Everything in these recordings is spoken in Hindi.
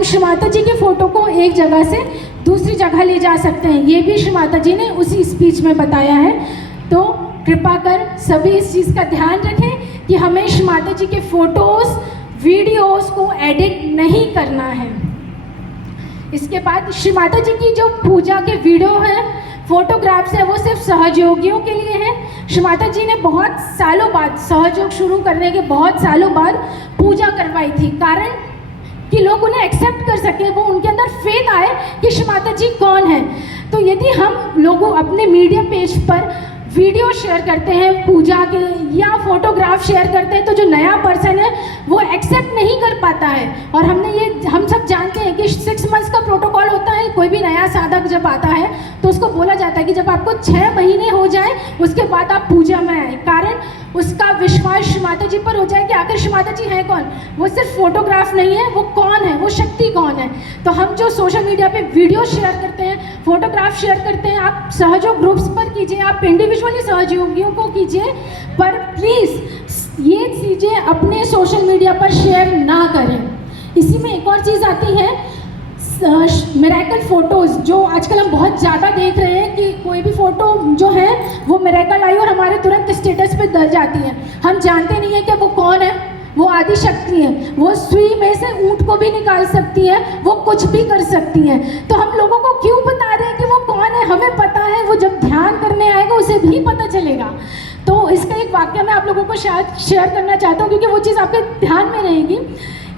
हम श्री माता जी के फ़ोटो को एक जगह से दूसरी जगह ले जा सकते हैं, ये भी श्री माता जी ने उसी स्पीच में बताया है। तो कृपा कर सभी इस चीज़ का ध्यान रखें कि हमें श्री माता जी के फ़ोटोज़ वीडियोज़ को एडिट नहीं करना है। इसके बाद श्री माता जी की जो पूजा के वीडियो हैं, फोटोग्राफ्स है, वो सिर्फ सहयोगियों के लिए हैं। श्री माता जी ने बहुत सालों बाद, सहयोग शुरू करने के बहुत सालों बाद पूजा करवाई थी, कारण कि लोग उन्हें एक्सेप्ट कर सके, वो उनके अंदर फेथ आए कि श्री माता जी कौन है। तो यदि हम लोगों अपने मीडिया पेज पर वीडियो शेयर करते हैं पूजा के या फोटोग्राफ शेयर करते हैं, तो जो नया पर्सन है वो एक्सेप्ट नहीं कर पाता है। और हम सब जानते हैं कि 6 मंथ्स का प्रोटोकॉल होता है। कोई भी नया साधक जब आता है तो उसको बोला जाता है कि जब आपको 6 महीने हो जाए उसके बाद आप पूजा में आए, कारण उसका विश्वास श्री माता जी पर हो जाए कि आखिर श्री माता जी है कौन। वो सिर्फ फोटोग्राफ नहीं है, वो कौन है, वो शक्ति कौन है। तो हम जो सोशल मीडिया पे वीडियो शेयर करते हैं, फोटोग्राफ शेयर करते हैं, आप सहयोग ग्रुप्स पर कीजिए, आप इंडिविजुअली सहयोगियों को कीजिए, पर प्लीज़ ये चीज़ें अपने सोशल मीडिया पर शेयर ना करें। इसी में एक और चीज़ आती है, मिरेकल फ़ोटोज़, जो आजकल हम बहुत ज़्यादा देख रहे हैं कि कोई भी फ़ोटो जो है वो मिरेकल आई और हमारे तुरंत स्टेटस पे डल जाती है। हम जानते नहीं है कि वो कौन है, वो आदि शक्ति है, वो सुई में से ऊंट को भी निकाल सकती है, वो कुछ भी कर सकती है। तो हम लोगों को क्यों बता रहे हैं कि वो कौन है, हमें पता है, वो जब ध्यान करने आएगा उसे भी पता चलेगा। तो इसका एक वाक्य मैं आप लोगों को शायद शेयर करना चाहता हूँ, क्योंकि वो चीज़ आपके ध्यान में रहेगी।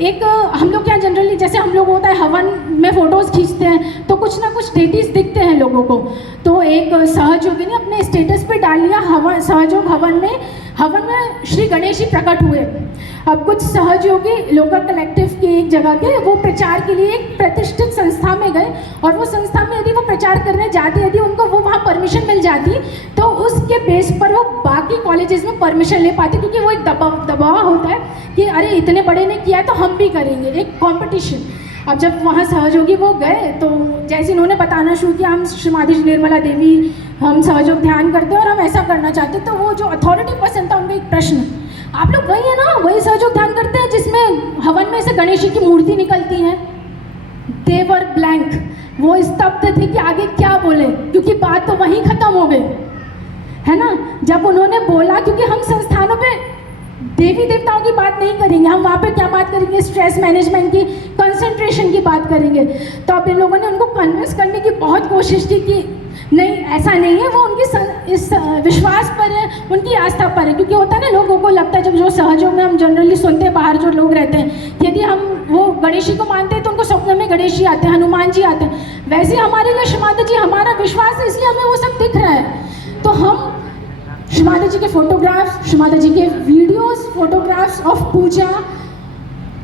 एक हम लोग क्या जनरली, जैसे हम लोग होता है हवन में फ़ोटोज़ खींचते हैं तो कुछ ना कुछ डेटीज दिखते हैं लोगों को। तो एक सहयोगी ने अपने स्टेटस पे डाल लिया, हवन सहयोग हवन में श्री गणेश जी प्रकट हुए। अब कुछ सहयोगी लोकल कलेक्टिव की एक जगह के वो प्रचार के लिए एक प्रतिष्ठित संस्था में गए, और वो संस्था में यदि वो प्रचार करने जाते, यदि उनको वो वहाँ परमिशन मिल जाती तो उसके बेस पर वो बाकी कॉलेजेस में परमिशन ले पाते, क्योंकि वो एक दबाव होता है कि अरे इतने बड़े ने किया है तो हम भी करेंगे, एक कॉम्पिटिशन। अब जब वहाँ सहयोगी वो गए तो जैसे इन्होंने बताना शुरू किया, हम श्रीमती निर्मला देवी हम सहयोग ध्यान करते हैं और हम ऐसा करना चाहते हैं, तो वो जो अथॉरिटी पर्सन था उनका एक प्रश्न, आप लोग वही है ना, वही सहयोग ध्यान करते हैं जिसमें हवन में से गणेश जी की मूर्ति निकलती है? दे वर ब्लैंक, वो स्तब्ध थे कि आगे क्या बोले, क्योंकि बात तो वहीं खत्म हो गई है ना। जब उन्होंने बोला, क्योंकि हम संस्थानों पे देवी देवताओं की बात नहीं करेंगे, हम वहाँ पे क्या बात करेंगे, स्ट्रेस मैनेजमेंट की, कंसंट्रेशन की बात करेंगे। तो अब इन लोगों ने उनको कन्विंस करने की बहुत कोशिश की कि नहीं ऐसा नहीं है, वो उनकी इस विश्वास पर है, उनकी आस्था पर है। क्योंकि होता है ना, लोगों को लगता है, जब जो सहयोग में हम जनरली सुनते हैं बाहर जो लोग रहते हैं, यदि हम वो गणेश जी को मानते हैं तो उनको स्वप्न में गणेश जी आते हैं, हनुमान जी आते हैं। वैसे हमारे लिए श्री माता जी हमारा विश्वास है, इसलिए हमें वो सब दिख रहा है। तो हम श्री माता जी के फोटोग्राफ्स, श्री माता जी के videos, photographs of puja,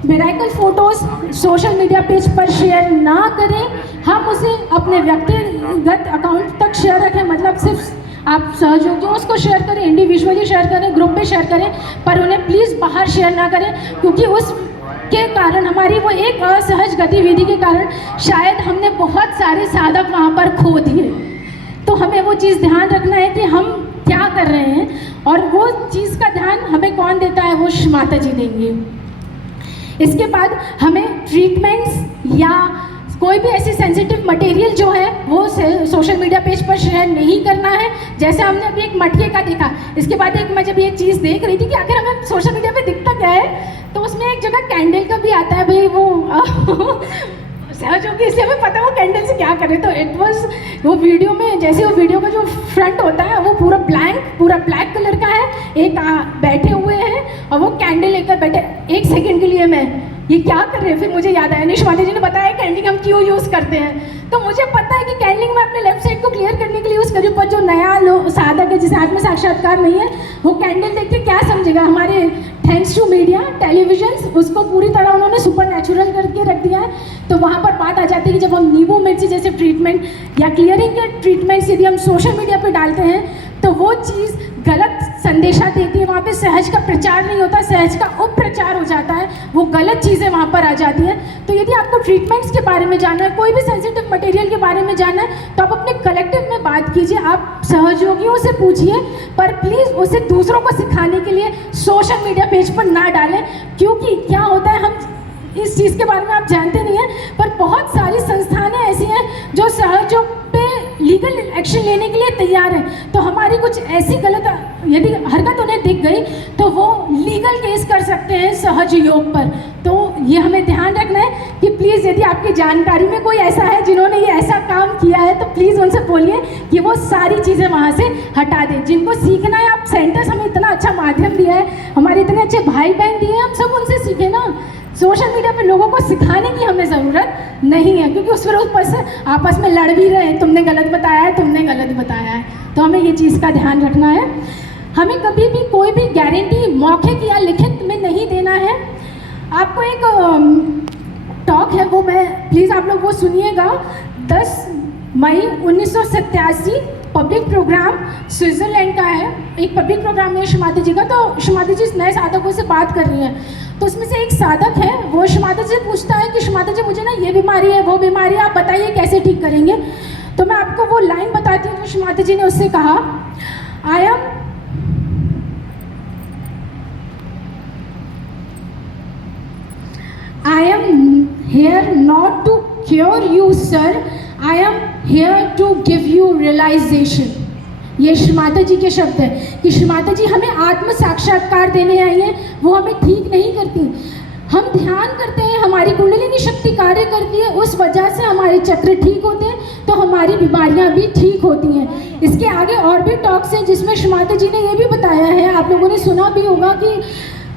miracle photos social media page पर शेयर ना करें। हम उसे अपने व्यक्तिगत अकाउंट तक शेयर रखें, मतलब सिर्फ आप सहयोगियों उसको शेयर करें, इंडिविजुअली शेयर करें, ग्रुप पे शेयर करें, पर उन्हें प्लीज़ बाहर शेयर ना करें, क्योंकि उस के कारण हमारी वो एक असहज गतिविधि के कारण शायद हमने बहुत सारे साधक वहाँ पर खो दिए। तो हमें वो चीज़ ध्यान रखना है कि हम क्या कर रहे हैं, और वो चीज़ का ध्यान हमें कौन देता है, वो श्री माता जी देंगे। इसके बाद हमें ट्रीटमेंट्स या कोई भी ऐसी सेंसिटिव मटेरियल जो है वो सोशल मीडिया पेज पर शेयर नहीं करना है। जैसे हमने अभी एक मटके का देखा, इसके बाद एक मैं जब ये चीज़ देख रही थी कि आखिर हमें सोशल मीडिया पे दिखता क्या है, तो उसमें एक जगह कैंडल का भी आता है। भाई वो सहयोगी, इसलिए हमें पता है वो कैंडल से क्या करें। तो इट वाज वो वीडियो में, जैसे वो वीडियो का जो फ्रंट होता है वो पूरा ब्लैक कलर का है, एक बैठे हुए हैं और वो कैंडल लेकर बैठे। एक सेकंड के लिए मैं ये क्या कर रहे हैं, फिर मुझे याद आया निश माता जी ने बताया कैंडलिंग हम क्यों यूज़ करते हैं। तो मुझे पता है कि कैंडलिंग मैं अपने लेफ्ट साइड को क्लियर करने के लिए यूज़ करूँ, पर जो नया साधक है जिसे आत्म साक्षात्कार नहीं है, वो कैंडल देख के क्या समझेगा। हमारे थैंक्स टू मीडिया, टेलीविजन, उसको पूरी तरह उन्होंने सुपर नेचुरल करके रख दिया है। तो वहाँ पर बात आ जाती है कि जब हम नींबू मिर्ची जैसे ट्रीटमेंट या क्लियरिंग के ट्रीटमेंट्स यदि हम सोशल मीडिया पर डालते हैं तो वो चीज़ गलत संदेशा देती है। वहाँ पे सहज का प्रचार नहीं होता, सहज का उपप्रचार हो जाता है, वो गलत चीज़ें वहाँ पर आ जाती हैं। तो यदि आपको ट्रीटमेंट्स के बारे में जानना है, कोई भी सेंसिटिव मटेरियल के बारे में जानना है, तो आप अपने कलेक्टिव में बात कीजिए, आप सहयोगियों से पूछिए, पर प्लीज़ उसे दूसरों को सिखाने के लिए सोशल मीडिया पेज पर ना डालें। क्योंकि क्या होता है, हम इस चीज़ के बारे में आप जानते नहीं हैं, तैयार हैं, तो हमारी कुछ ऐसी गलत यदि हरकत उन्हें दिख गई तो वो लीगल केस कर सकते हैं सहज योग पर। तो ये हमें ध्यान रखना है कि प्लीज़ यदि आपकी जानकारी में कोई ऐसा है जिन्होंने ये ऐसा काम किया है, तो प्लीज़ उनसे बोलिए कि वो सारी चीज़ें वहाँ से हटा दें। जिनको सीखना है, आप सेंटर्स हमें इतना अच्छा माध्यम दिया है, हमारे इतने अच्छे भाई बहन दिए हैं, हम सब उनसे सीखें ना। सोशल मीडिया पे लोगों को सिखाने की हमें ज़रूरत नहीं है, क्योंकि उस पर से आपस में लड़ भी रहे हैं, तुमने गलत बताया है, तुमने गलत बताया है। तो हमें ये चीज़ का ध्यान रखना है। हमें कभी भी कोई भी गारंटी मौखिक या लिखित में नहीं देना है। आपको एक टॉक है, वो मैं प्लीज़ आप लोग वो सुनिएगा। 10 मई 1987 पब्लिक प्रोग्राम स्विट्ज़रलैंड का है, एक पब्लिक प्रोग्राम है शमाता जी का। तो शमाता जी नए साधकों से बात कर रही हैं, तो उसमें से एक साधक है, वो शमाता जी से पूछता है कि शमाता जी मुझे ना ये बीमारी है, वो बीमारी है, आप बताइए कैसे ठीक करेंगे। तो मैं आपको वो लाइन बताती हूँ। तो शमाता जी ने उससे कहा, I am here not to cure you, sir. I am here to give you realization. ये शमाता जी के शब्द है कि शमाता जी हमें आत्म साक्षात्कार देने आई है, वो हमें ठीक नहीं करती। हम ध्यान करते हैं, हमारी कुंडलिनी शक्ति कार्य करती है, उस वजह से हमारे चक्र ठीक होते हैं, तो हमारी बीमारियां भी ठीक होती हैं। इसके आगे और भी टॉक्स हैं जिसमें शमाता जी ने ये भी बताया है, आप लोगों ने सुना भी होगा कि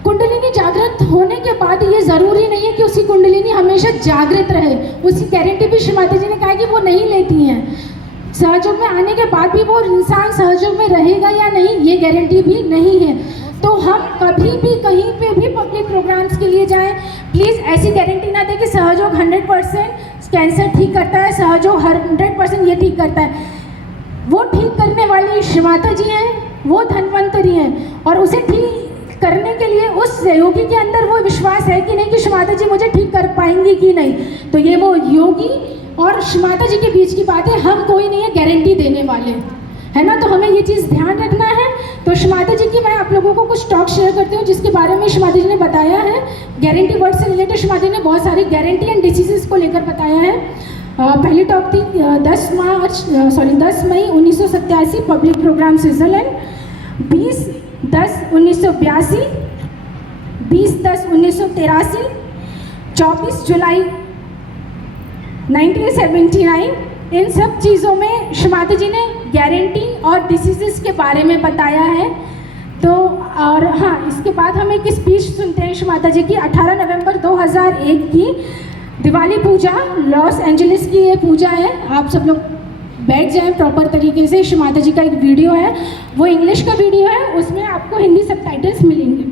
कुंडलिनी जागृत होने के बाद ये ज़रूरी नहीं है कि उसकी कुंडलिनी हमेशा जागृत रहे। उसकी गारंटी भी शमाता जी ने कहा कि वो नहीं लेती हैं। सहयोग में आने के बाद भी वो इंसान सहयोग में रहेगा या नहीं, ये गारंटी भी नहीं है। तो हम कभी भी कहीं पे भी पब्लिक प्रोग्राम्स के लिए जाएं, प्लीज़ ऐसी गारंटी ना दें कि सहयोग 100% कैंसर ठीक करता है, सहयोग 100% ये ठीक करता है। वो ठीक करने वाली शमाता जी हैं, वो धन्वंतरी हैं, और उसे ठीक करने के लिए उस योगी के अंदर वो विश्वास है कि नहीं कि शमाता जी मुझे ठीक कर पाएंगी कि नहीं। तो ये वो योगी और शमाता जी के बीच की बात है, हम कोई नहीं है गारंटी देने वाले, है ना। तो हमें ये चीज़ ध्यान रखना है। तो शमाता जी की मैं आप लोगों को कुछ टॉक शेयर करती हूँ जिसके बारे में शमाता जी ने बताया है। गारंटी वर्ड से रिलेटेड शमाता जी ने बहुत सारी गारंटी एंड डिसीजेस को लेकर बताया है। पहली टॉक थी 10 मई 1987 पब्लिक प्रोग्राम स्विट्ज़रलैंड, 20/10/1982, 20/10/1983, 24 जुलाई 1979। इन सब चीज़ों में शमाता जी ने गारंटी और डिसीजेस के बारे में बताया है। तो और हाँ, इसके बाद हम एक स्पीच सुनते हैं शमाता जी की। 18 नवंबर 2001 की दिवाली पूजा, लॉस एंजलिस की ये पूजा है। आप सब लोग बैठ जाएं प्रॉपर तरीके से। शमाता जी का एक वीडियो है, वो इंग्लिश का वीडियो है, उसमें आपको हिंदी सबटाइटल्स मिलेंगे।